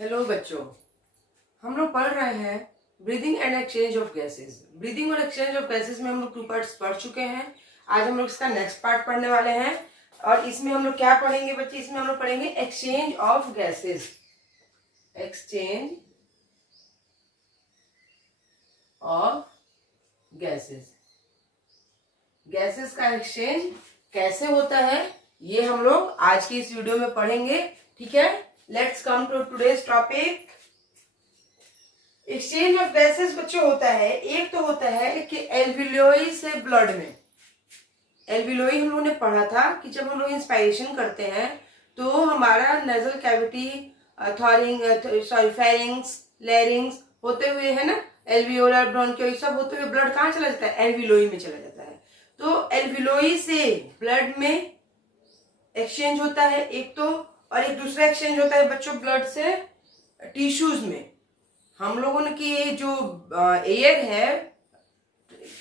Hello बच्चों, हम लोग पढ़ रहे हैं breathing and exchange of gases. Breathing और एक्सचेंज ऑफ गैसेस में हम लोग 2 पार्ट्स पढ़ चुके हैं। आज हम लोग इसका नेक्स्ट पार्ट पढ़ने वाले हैं और इसमें हम लोग क्या पढ़ेंगे बच्चे? इसमें हम लोग पढ़ेंगे exchange of gases. Exchange of gases, gases का एक्सचेंज कैसे होता है ये हम लोग आज की इस वीडियो में पढ़ेंगे। ठीक है, let's come to today's topic. Exchange of gases बच्चों होता है, एक तो होता है कि एल्वियोलाई से ब्लड में। एल्वियोलाई हम लोगों ने पढ़ा था कि जब हम लोग इंस्पायरेशन करते हैं तो हमारा नेजल कैविटी, फेरिंग्स, लैरिंग्स होते हुए है ना, एल्वियोलर, ब्रोंकियोल सब होते हुए ब्लड कहाँ चला जाता है? एल्वियोलाई में चला जाता है। तो एल्वियोलाई से ब्लड में एक्सचेंज होता है एक तो, और एक दूसरा एक्सचेंज होता है बच्चों ब्लड से टिश्यूज में। हम लोगों ने की जो एयर है,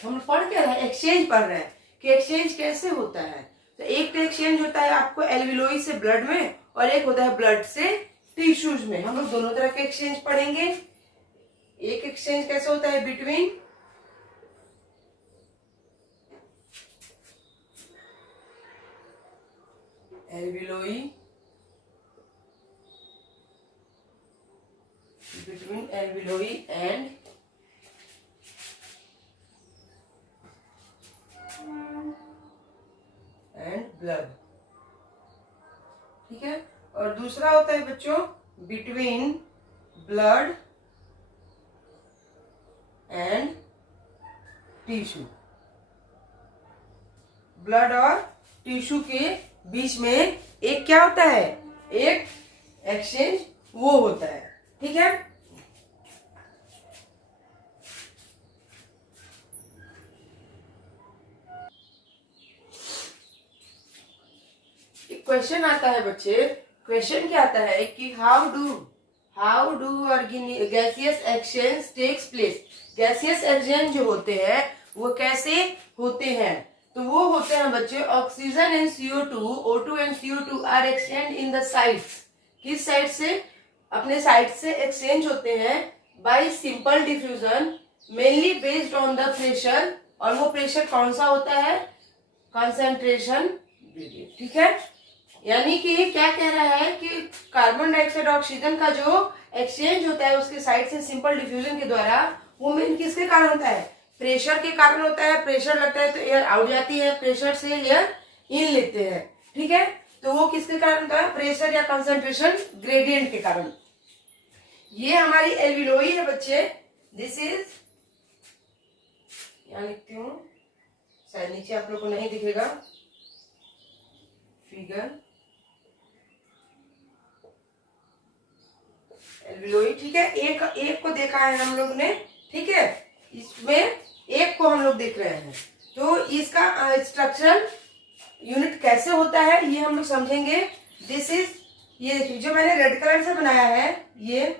हम पढ़ क्या रहे हैं? एक्सचेंज पढ़ रहे हैं कि एक्सचेंज कैसे होता है। तो एक तो एक्सचेंज होता है आपको एल्वियोलाई से ब्लड में और एक होता है ब्लड से टिश्यूज में। हम लोग दोनों तरह के एक्सचेंज पढ़ेंगे। एक एक्सचेंज कैसे होता है between alveoli, between alveoli and blood। ठीक है, और दूसरा होता है बच्चों between blood and tissue। Blood और टिश्यू के बीच में एक क्या होता है? एक एक्सचेंज वो होता है। ठीक है, एक क्वेश्चन आता है बच्चे। क्वेश्चन क्या आता है कि how do gaseous exchange takes place. Gaseous exchange जो होते हैं वो कैसे होते हैं? तो वो होते हैं बच्चे oxygen and CO2, O2 and CO2 are exchange in the sides. किस साइड से? अपने साइड से एक्सचेंज होते हैं by simple diffusion, mainly based on the pressure. और वो प्रेशर कौन सा होता है? Concentration gradient. ठीक है, यानी कि ये क्या कह रहा है कि कार्बन डाइऑक्साइड ऑक्सीजन का जो एक्सचेंज होता है उसके साइड से सिंपल डिफ्यूजन के द्वारा, वो मेन किसके कारण होता है? प्रेशर के कारण होता है। प्रेशर लगता है तो एयर आउट जाती है, प्रेशर से एयर इन लेते हैं। ठीक है, तो वो किसके कारण होता है? प्रेशर या कंसंट्रेशन ग्रेडियंट के कारण। ये हमारी एल्वियोलाई है बच्चे। दिस इज, यहां लिखती हूं, शायद नीचे आप लोग को नहीं दिखेगा फिगर, एल्वियोलाई। ठीक है, एक को देखा है हम लोग ने। ठीक है, इसमें एक को हम लोग देख रहे हैं। तो इसका स्ट्रक्चरल यूनिट कैसे होता है ये हम लोग समझेंगे। दिस इज, ये देखिए जो मैंने रेड कलर से बनाया है, ये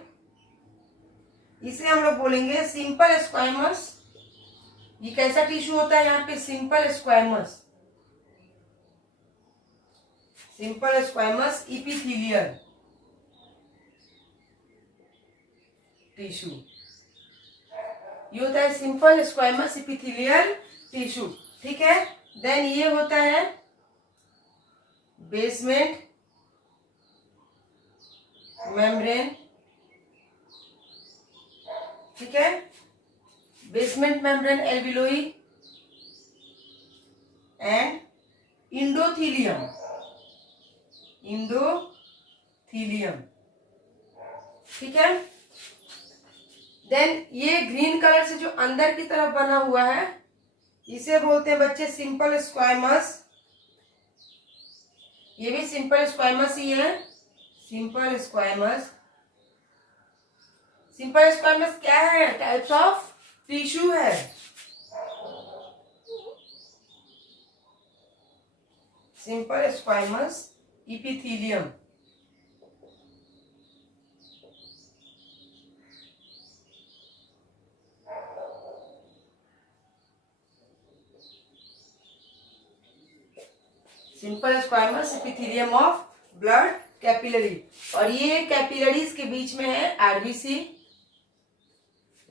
इसे हम लोग बोलेंगे सिंपल स्क्वैमस। ये कैसा टिश्यू होता है? यहाँ पे simple squamous, simple squamous epithelial tissue. ये होता है सिंपल स्क्वैमस इपिथेलियल टिश्यू। ठीक है, देन ये होता है बेसमेंट मेम्ब्रेन। ठीक है, basement membrane alveoli and endothelium, endothelium. ठीक है, देन ये ग्रीन कलर से जो अंदर की तरफ बना हुआ है इसे बोलते हैं बच्चे सिंपल स्क्वैमस। ये भी सिंपल स्क्वैमस ही है, सिंपल स्क्वैमस। सिंपल स्क्वैमस क्या है? टाइप्स ऑफ टिश्यू है। Simple squamous epithelium. simple squamous epithelium of blood capillary, और ये कैपिलरीज के बीच में है आरबीसी,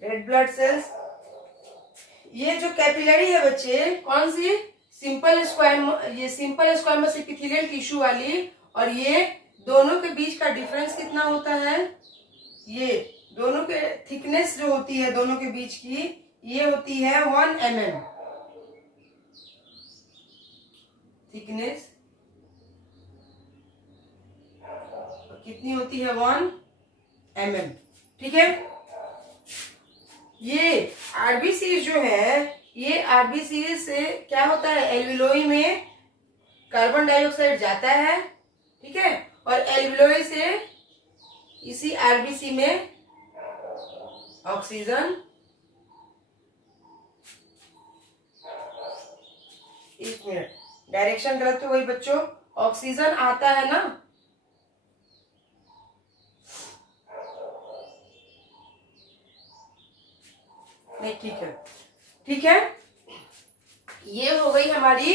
रेड ब्लड सेल्स। ये जो कैपिलरी है बच्चे कौन सी, सिंपल स्क्वायम, ये सिंपल स्क्वायमस एपिथेलियल टिश्यू वाली, और ये दोनों के बीच का डिफरेंस कितना होता है, ये दोनों के थिकनेस जो होती है दोनों के बीच की, ये होती है 1 mm थिकनेस, कितनी होती है 1 mm, ठीक है। ये आरबीसी जो है, ये आरबीसी से क्या होता है, एल्वियोलाई में कार्बन डाइऑक्साइड जाता है, ठीक है, और एल्वियोलाई से इसी आरबीसी में ऑक्सीजन, एक मिनट डायरेक्शन गलत हो गई बच्चों, ऑक्सीजन आता है ना, नहीं ठीक है, ठीक है, ये हो गई हमारी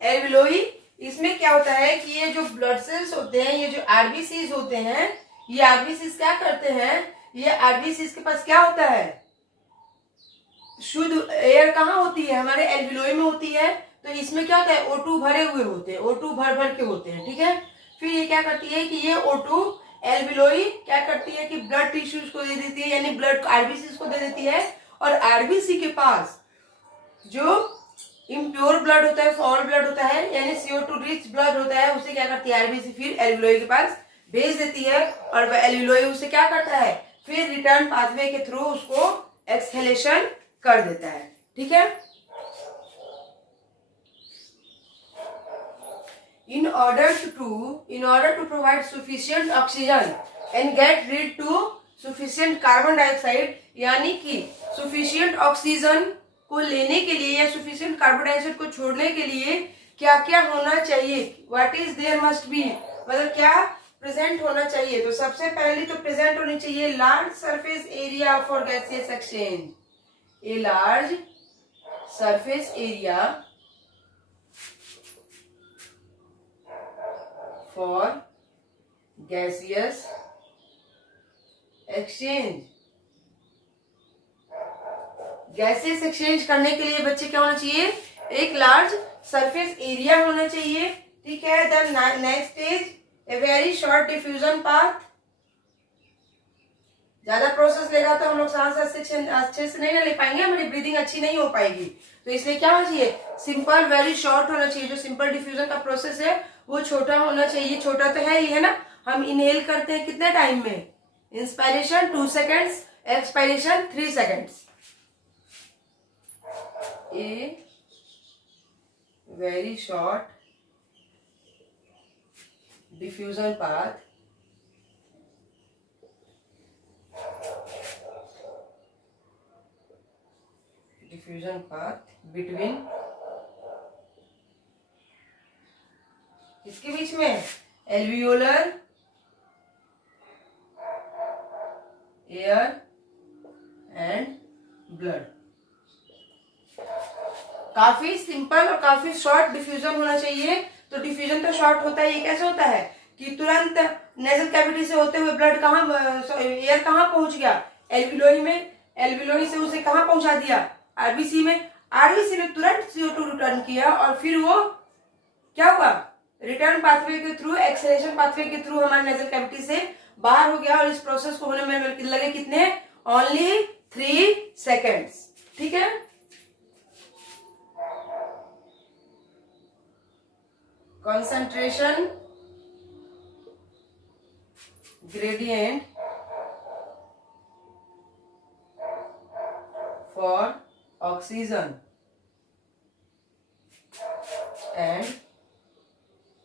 एल्वियोलाई। इसमें क्या होता है कि ये जो ब्लड सेल्स होते हैं, ये जो आरबीसीज होते हैं, ये आरबीसीज क्या करते हैं, ये आरबीसीज के पास क्या होता है, शुद्ध एयर कहाँ होती है, हमारे एल्वियोलाई में होती है, तो इसमें क्या होता है, O2 भरे हुए होते हैं, O2 भर भर के होते हैं, ठीक है। फिर ये क्या करती है कि ये O2 एल्वियोलाई क्या करती है कि ब्लड टिश्यूज को दे देती है, यानी ब्लड आरबीसी को दे देती है, और आरबीसी के पास जो इम्प्योर ब्लड होता है, फॉल ब्लड होता है, यानी CO2 रिच ब्लड होता है, उसे क्या करती है आरबीसी फिर एल्वियोलाई के पास भेज देती है, और वह एल्वियोलाई उसे क्या करता है, फिर रिटर्न पाथवे के थ्रू उसको एक्सहेलेशन कर देता है, ठीक है। In order to provide sufficient oxygen and get rid to sufficient carbon dioxide, यानी कि sufficient ऑक्सीजन को लेने के लिए या sufficient कार्बन डाइऑक्साइड को छोड़ने के लिए क्या क्या होना चाहिए, what is there must be, मतलब क्या प्रेजेंट होना चाहिए। तो सबसे पहले तो प्रेजेंट होनी चाहिए large surface area for gaseous exchange, a large surface area for gaseous exchange. Gaseous exchange करने के लिए बच्चे क्या होना चाहिए, एक लार्ज सरफेस एरिया होना चाहिए, ठीक है। Then next is a very short diffusion path, ज्यादा प्रोसेस लेगा तो हम लोग सांस अच्छे से नहीं ले पाएंगे, हमारी ब्रीदिंग अच्छी नहीं हो पाएगी, तो इसलिए क्या होना चाहिए, सिंपल वेरी शॉर्ट होना चाहिए। जो सिंपल डिफ्यूजन का प्रोसेस है वो छोटा होना चाहिए, छोटा तो है ही है ना, हम इनहेल करते हैं कितने टाइम में, इंस्पायरेशन 2 सेकेंड्स, एक्सपायरेशन 3 सेकेंड्स। ए very short diffusion path between किसके बीच में, एल्वियोलर एयर एंड ब्लड। काफी सिंपल और काफी शॉर्ट डिफ्यूजन होना चाहिए। तो डिफ्यूजन तो शॉर्ट होता है, ये कैसे होता है कि तुरंत नेजल कैविटी से होते हुए ब्लड एयर कहाँ पहुंच गया, एल्वियोलाई में, एल्वियोलाई से उसे कहाँ पहुंचा दिया, आरबीसी में, आरबीसी ने तुरंत CO2 रिटर्न किया, और फिर वो क्या हुआ, रिटर्न पाथवे के थ्रू, एक्सहेलेशन पाथवे के थ्रू हमारे नेजल कैविटी से बाहर हो गया, और इस प्रोसेस को होने में लगे कितने, ओनली 3 सेकेंड्स, ठीक है। concentration gradient for oxygen and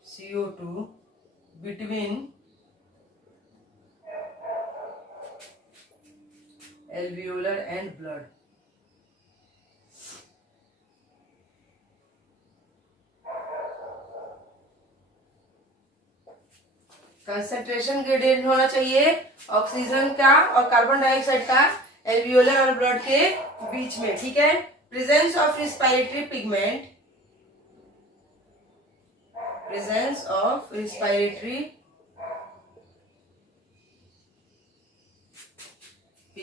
CO2 between alveolar and blood। Concentration gradient होना चाहिए ऑक्सीजन का और कार्बन डाइऑक्साइड का एल्वियोलर और ब्लड के बीच में, ठीक है। Presence of respiratory pigment, presence of respiratory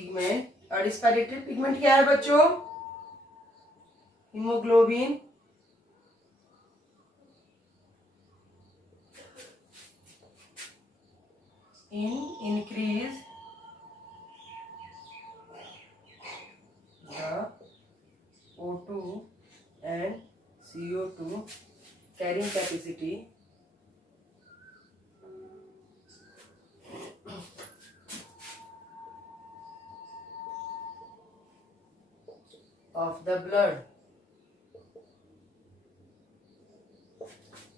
pigment. और रिस्पिरेटरी पिगमेंट क्या है बच्चों? Haemoglobin, increase the O2 and CO2 carrying capacity of the blood।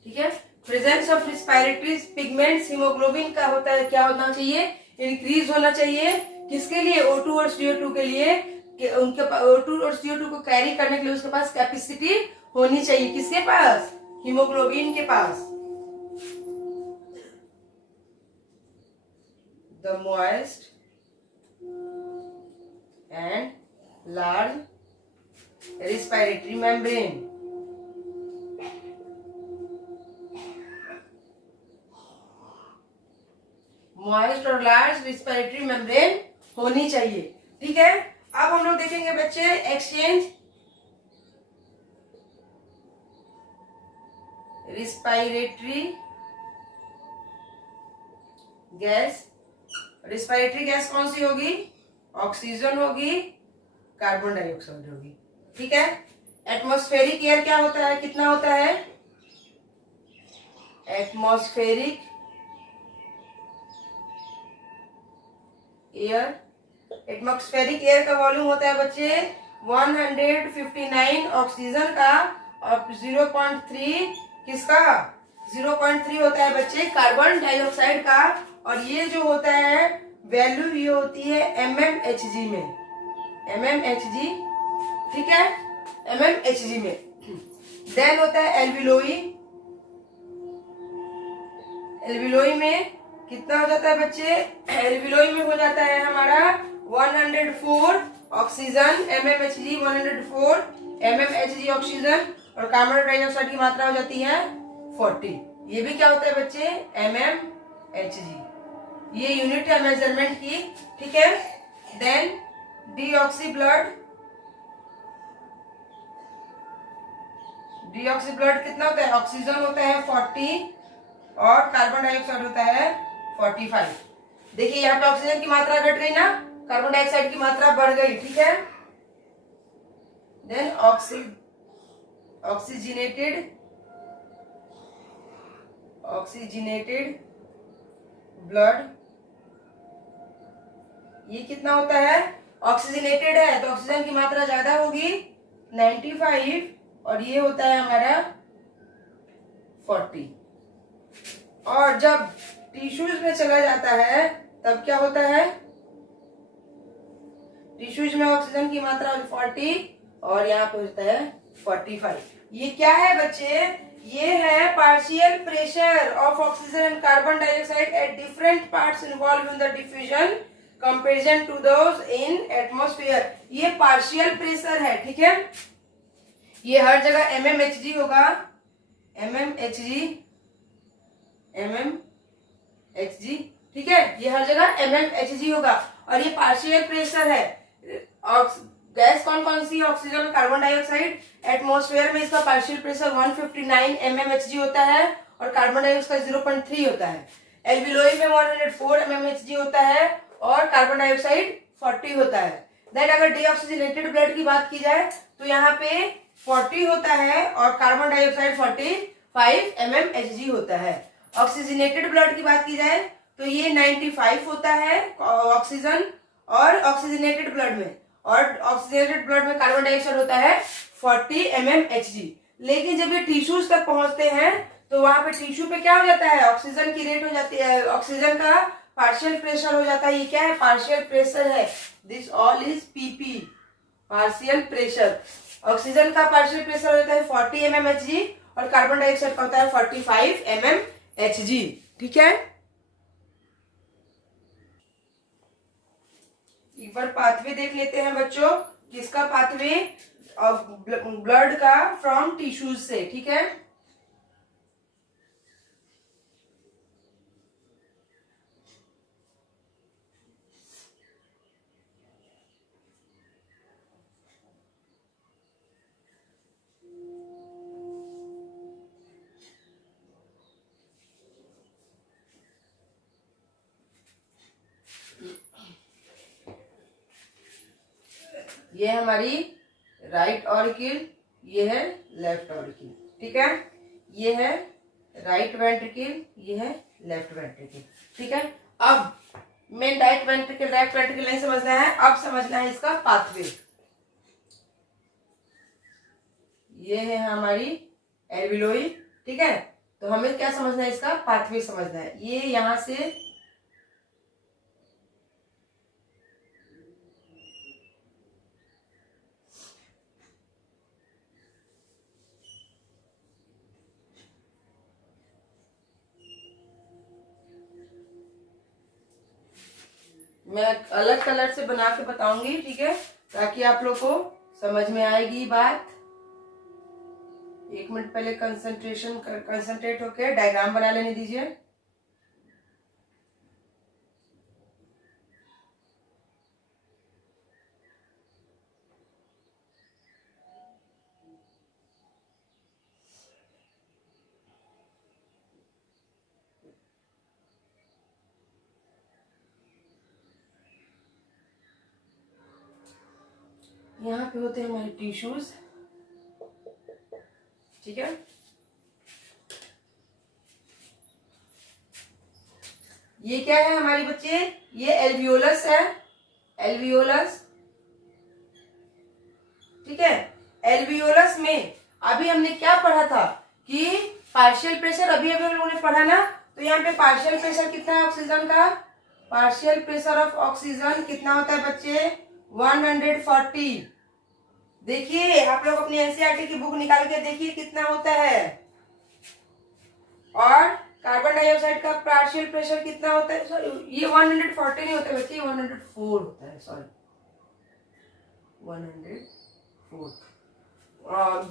ठीक है। Presence of respiratory pigments haemoglobin का होता है, क्या होना चाहिए? इंक्रीज होना चाहिए। किसके लिए? O2 और CO2 के लिए। उनके O2 और CO2 को कैरी करने के लिए उसके पास कैपेसिटी होनी चाहिए। किसके पास? हीमोग्लोबिन के पास। The moist and large respiratory membrane. Moist और लार्ज रिस्पिरेटरी मेम्ब्रेन होनी चाहिए। ठीक है। अब हम लोग देखेंगे बच्चे exchange respiratory gas. Respiratory gas कौन सी होगी? ऑक्सीजन होगी, कार्बन डाइऑक्साइड होगी। ठीक है। एटमॉस्फेरिक एयर क्या होता है? कितना होता है? एटमॉस्फेरिक एयर, एटमॉस्फेरिक एयर का वॉल्यूम होता है बच्चे 159 ऑक्सीजन का और 0.3 किसका? 0.3 होता है बच्चे कार्बन डाइऑक्साइड का। और ये जो होता है वैल्यू ये होती है mmHg में, mmHg। ठीक है, mmHg में। देन होता है एल्विलोई। एल्विलोई में कितना हो जाता है बच्चे? एल्विलोई में हो जाता है हमारा 104 ऑक्सीजन, mmHg 104 mmHg ऑक्सीजन, और कार्बन डाइऑक्साइड की मात्रा हो जाती है 40। ये भी क्या होता है बच्चे? mmHg। ये यूनिट है मेजरमेंट की। ठीक है। Then deoxy blood. Deoxy blood कितना होता है? ऑक्सीजन होता है 40 और कार्बन डाइऑक्साइड होता है 45। देखिए यहाँ पे ऑक्सीजन की मात्रा घट गई ना, कार्बन डाइऑक्साइड की मात्रा बढ़ गई। ठीक है। Then oxygenated blood. ये कितना होता है? ऑक्सीजनेटेड है तो ऑक्सीजन की मात्रा ज्यादा होगी 95, और ये होता है हमारा 40। और जब टिश्यूज में चला जाता है तब क्या होता है? टिश्यूज में ऑक्सीजन की मात्रा 40 और यहाँ पे होता है 45। ये क्या है बच्चे? ये है partial pressure of oxygen and carbon dioxide at different parts involve in the diffusion comparison to those in atmosphere. ये पार्शियल प्रेशर है। ठीक है। ये हर जगह mmHg होगा, mmHg। ठीक है, ये हर जगह mmHg होगा। और ये पार्शियल प्रेशर है। गैस कौन कौन सी? Oxygen, carbon dioxide. एटमॉस्फेयर में इसका पार्शियल प्रेशर 159 mmHg होता है और कार्बन डाइऑक्साइड 0.3 होता है। एल्विलोई में 104 mmHg होता है और कार्बन डाइऑक्साइड 40 होता है। देन अगर डीऑक्सीजनेटेड ब्लड की बात की जाए तो यहाँ पे 40 होता है और कार्बन डाइऑक्साइड 45 mmHg होता है। ऑक्सीजनेटेड ब्लड की बात की जाए तो ये 95 होता है ऑक्सीजन और ऑक्सीजनेटेड ब्लड में, और ऑक्सीजनेटेड ब्लड में कार्बन डाइऑक्साइड होता है 40 mmHg। लेकिन जब ये टिश्यूज तक पहुंचते हैं तो वहां पे टिश्यू पे क्या हो जाता है? ऑक्सीजन की रेट हो जाती है, ऑक्सीजन का पार्शियल प्रेशर हो जाता है। ये क्या है? पार्शियल प्रेशर है। This all is PP, partial pressure. Oxygen का पार्शियल प्रेशर होता है 40 mmHg और कार्बन डाइऑक्साइड का होता है 45 mmHg। ठीक है। एक बार पाथवे देख लेते हैं बच्चों। किसका पाथवे? ब्लड का फ्रॉम टिश्यूज से। ठीक है। ये है हमारी राइट ऑरिकल, ये है लेफ्ट ऑरिकल, ठीक है। ये है राइट वेंट्रिकल, ये है लेफ्ट वेंट्रिकल, ठीक है। अब मेन राइट वेंट्रिकल नहीं समझना है, अब समझना है इसका पाथवे। ये है हमारी एल्वियोलाई, ठीक है। तो हमें क्या समझना है, इसका पाथवे समझना है। ये यहां से मैं अलग कलर से बना के बताऊंगी, ठीक है, ताकि आप लोग को समझ में आएगी बात। 1 मिनट पहले कंसंट्रेट होके डायग्राम बना लेने दीजिए। यहाँ पे होते हैं हमारे टिश्यूज, ठीक है। ये क्या है हमारे बच्चे, ये एल्वियोलस है, एल्वियोलस, ठीक है। एल्वियोलस में अभी हमने क्या पढ़ा था कि पार्शियल प्रेशर, अभी हम लोगों ने पढ़ा ना। तो यहाँ पे पार्शियल प्रेशर कितना है ऑक्सीजन का, पार्शियल प्रेशर ऑफ ऑक्सीजन कितना होता है बच्चे, 140। देखिए आप लोग अपनी एनसीईआरटी की बुक निकाल के देखिए कितना होता है। और कार्बन डाइऑक्साइड का पार्शियल प्रेशर कितना होता है, सॉरी ये 140 नहीं होता है बच्चे, 104 होता है, सॉरी 104।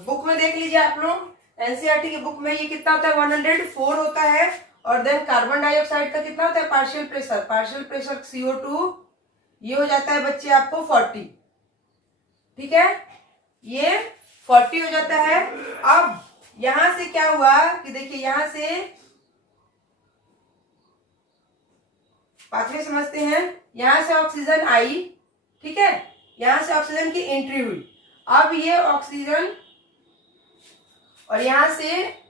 बुक में देख लीजिए आप लोग, एनसीईआरटी की बुक में ये कितना होता है, 104 होता है। और देन कार्बन डाइऑक्साइड का कितना होता है पार्शियल प्रेशर CO2, ये हो जाता है बच्चे आपको 40, ठीक है, ये 40 हो जाता है। अब यहां से क्या हुआ कि देखिए यहां से पाथवे समझते हैं। यहां से ऑक्सीजन आई, ठीक है, यहां से ऑक्सीजन की एंट्री हुई। अब ये ऑक्सीजन और यहां से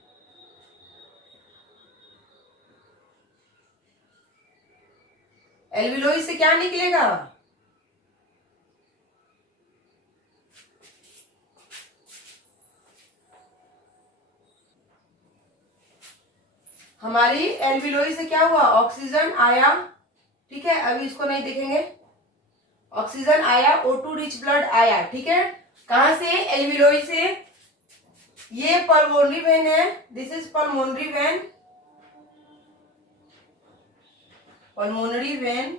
एल्वियोलाई से क्या निकलेगा, हमारी एल्वियोलाई से क्या हुआ, ऑक्सीजन आया, ठीक है। अभी इसको नहीं देखेंगे, ऑक्सीजन आया, O2 रिच ब्लड आया, ठीक है। कहां से, एल्वियोलाई से। ये पल्मोनरी वेन है, this is pulmonary vein, pulmonary vein.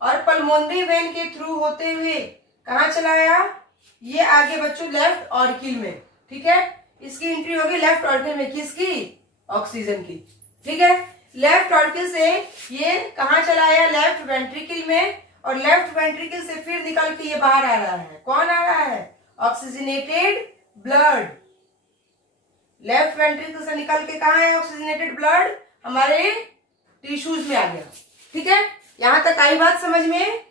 और पल्मोनरी वेन के थ्रू होते हुए कहां चलाया, ये आगे बच्चों लेफ्ट ऑरिकल में, ठीक है। इसकी एंट्री होगी लेफ्ट ऑरिकल में, किसकी, ऑक्सीजन की, ठीक है। लेफ्ट ऑरिकल से ये कहां चलाया, लेफ्ट वेंट्रिकल में। और लेफ्ट वेंट्रिकल से फिर निकल के ये बाहर आ रहा है, कौन आ रहा है, ऑक्सीजनेटेड ब्लड। लेफ्ट वेंट्रिकल से निकल के कहा है ऑक्सीजनेटेड ब्लड, हमारे टिश्यूज में आ गया, ठीक है। यहां तक आई बात समझ में।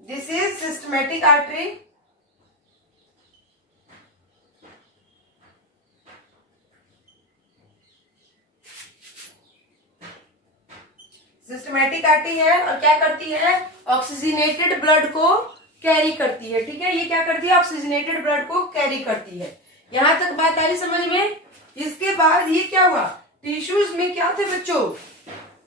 This is systematic artery, systematic artery है और क्या करती है, ऑक्सीजनेटेड ब्लड को कैरी करती है, ठीक है। ये क्या करती है, ऑक्सीजनेटेड ब्लड को कैरी करती है। यहां तक बात आई समझ में। इसके बाद ये क्या हुआ, टिश्यूज में क्या थे बच्चों,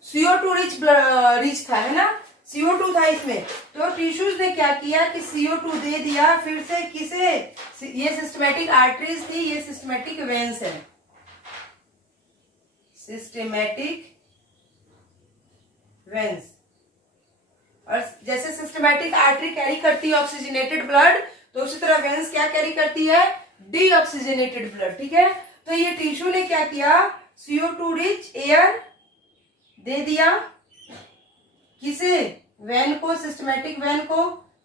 CO2 रिच था, है ना, CO2 था इसमें। तो टिश्यूज ने क्या किया कि CO2 दे दिया फिर से किसे, ये सिस्टमैटिक आर्टरीज थी, ये सिस्टमैटिक वेन्स है, सिस्टमैटिक वेन्स। और जैसे सिस्टमैटिक आर्टरी कैरी करती है ऑक्सीजनेटेड ब्लड, तो उसी तरह वेन्स क्या कैरी करती है, डीऑक्सीजनेटेड ब्लड, ठीक है। तो ये टिश्यू ने क्या किया, CO2 रिच एयर दे दिया किसे, वेन को, सिस्टमैटिक वेन को।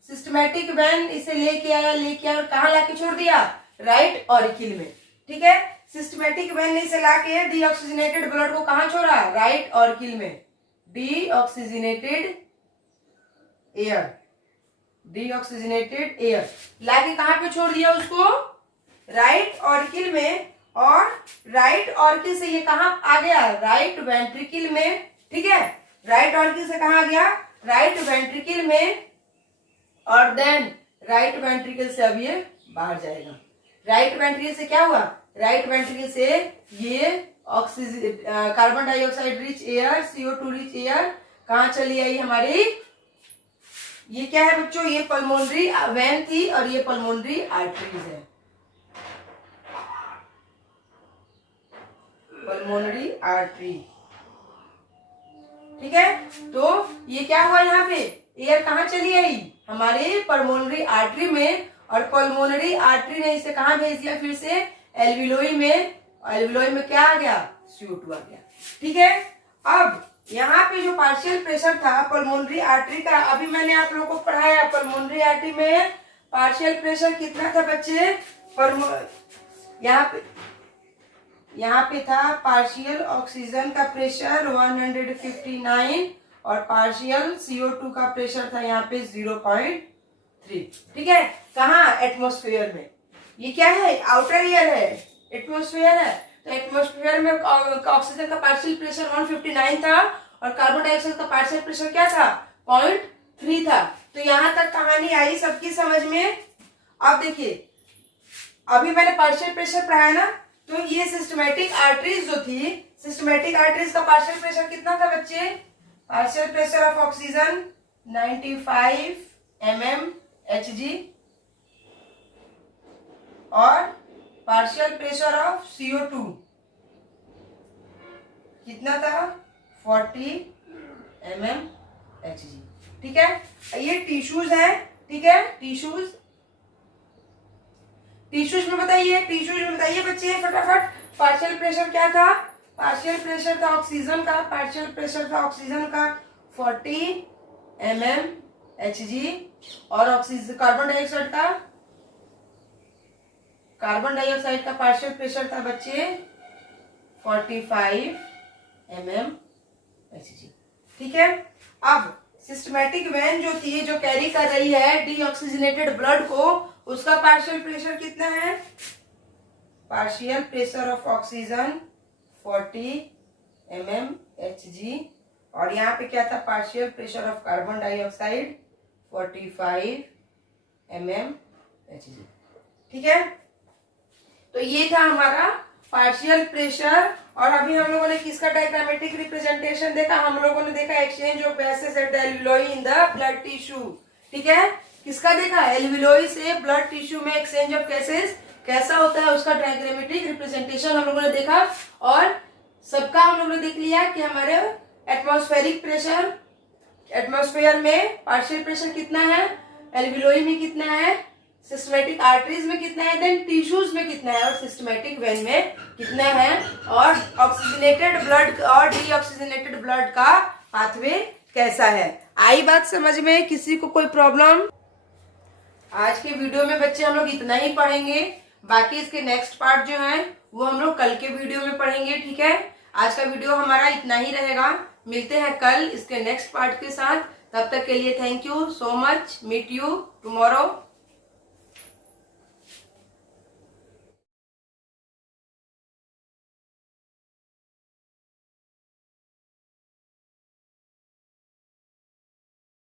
सिस्टमैटिक वेन इसे लेके आया और कहा लाके छोड़ दिया, राइट ऑरिकल में, ठीक है। सिस्टमैटिक वेन ने इसे लाके डीऑक्सीजनेटेड ब्लड को कहां छोड़ा, राइट ऑरिकल में, डीऑक्सीजनेटेड एयर, डीऑक्सीजनेटेड एयर लाके कहाँ पे छोड़ दिया उसको, राइट ऑर्किल में, और राइट ऑर्किल से ये कहाँ आ गया, राइट वेंट्रिकल में, ठीक है, राइट ऑर्किल से कहाँ आ गया, राइट वेंट्रिकल में, और देन राइट वेंट्रिकल से अब ये बाहर जाएगा। राइट वेंट्रिकल से क्या हुआ, राइट वेंट्रिकल से ये oxygen carbon dioxide rich air, CO2 rich air कहाँ चली आई हमारी, ये क्या है बच्चों, ये पल्मोनरी वेन थी और ये पल्मोनरी आर्टरीज है, पल्मोनरी आर्टरी, ठीक है। तो ये क्या हुआ, यहाँ पे एयर कहाँ चली आई, हमारे पल्मोनरी आर्टरी में, और पल्मोनरी आर्टरी ने इसे कहाँ भेज दिया, फिर से एल्विलोई में, एल्विलोई में क्या आ गया, CO2 आ गया, ठीक है। अब यहाँ पे जो पार्शियल प्रेशर था पल्मोनरी आर्टरी का, अभी मैंने आप लोगों को पढ़ाया, पल्मोनरी आर्टरी में पार्शियल प्रेशर कितना था बच्चे, यहाँ पे था पार्शियल ऑक्सीजन का प्रेशर 159 और पार्शियल CO2 का प्रेशर था यहाँ पे 0.3, ठीक है। कहाँ, एटमॉस्फेयर में, ये क्या है, आउटर ईयर है, एटमॉस्फेयर है, तो एटमॉस्फेयर में ऑक्सीजन का पार्शियल प्रेशर 159 था और कार्बन डाइऑक्साइड का पार्शियल प्रेशर क्या था, 0.3 था। तो यहां तक कहानी आई सबकी समझ में। अब देखिए, अभी मैंने पार्शियल प्रेशर पढ़ाया ना, तो ये सिस्टमैटिक आर्टरीज जो थी, सिस्टमैटिक आर्टरीज का पार्शियल प्रेशर कितना था बच्चे, partial pressure of oxygen 95 mmHg और पार्शियल प्रेशर ऑफ CO2 कितना था, 40 mmHg, ठीक है। ये टिश्यूज है, ठीक है, टिश्यूज में बताइए बच्चे फटाफट, पार्शियल प्रेशर क्या था, पार्शियल प्रेशर था ऑक्सीजन का, पार्शियल प्रेशर था ऑक्सीजन का 40 mmHg और ऑक्सीजन कार्बन डाइऑक्साइड का पार्शियल प्रेशर था बच्चे 45 mmHg, ठीक है। अब सिस्टमैटिक वेन जो थी, जो कैरी कर रही है डीऑक्सीजनेटेड ब्लड को, उसका पार्शियल प्रेशर कितना है, partial pressure of oxygen 40 mmHg और यहाँ पे क्या था, partial pressure of carbon dioxide 45 mmHg, ठीक है। तो ये था हमारा पार्शियल प्रेशर। और अभी हम लोगों ने किसका डायग्रामेटिक रिप्रेजेंटेशन देखा, हम लोगों ने देखा exchange of gases at the alveoli in the blood tissue, ठीक है। किसका देखा, एल्वियोलाई से ब्लड टिश्यू में एक्सचेंज ऑफ गैसेस कैसा होता है, उसका डायग्रामेटिक रिप्रेजेंटेशन हम लोगों ने देखा। और सबका हम लोगों ने देख लिया कि हमारे एटमॉस्फेरिक प्रेशर, एटमॉस्फेयर में पार्शियल प्रेशर कितना है, एल्वियोलाई में कितना है, सिस्टमैटिक आर्टरीज में कितना है, देन टिश्यूज में कितना है और सिस्टमैटिक वेन में कितना है, और ऑक्सीजनेटेड ब्लड और डीऑक्सीजनेटेड ब्लड का पाथवे कैसा है। आई बात समझ में, किसी को कोई प्रॉब्लम? आज के वीडियो में बच्चे हम लोग इतना ही पढ़ेंगे, बाकी इसके नेक्स्ट पार्ट जो है वो हम लोग कल के वीडियो में पढ़ेंगे, ठीक है। आज का वीडियो हमारा इतना ही रहेगा, मिलते हैं कल इसके नेक्स्ट पार्ट के साथ। तब तक के लिए thank you so much, meet you tomorrow.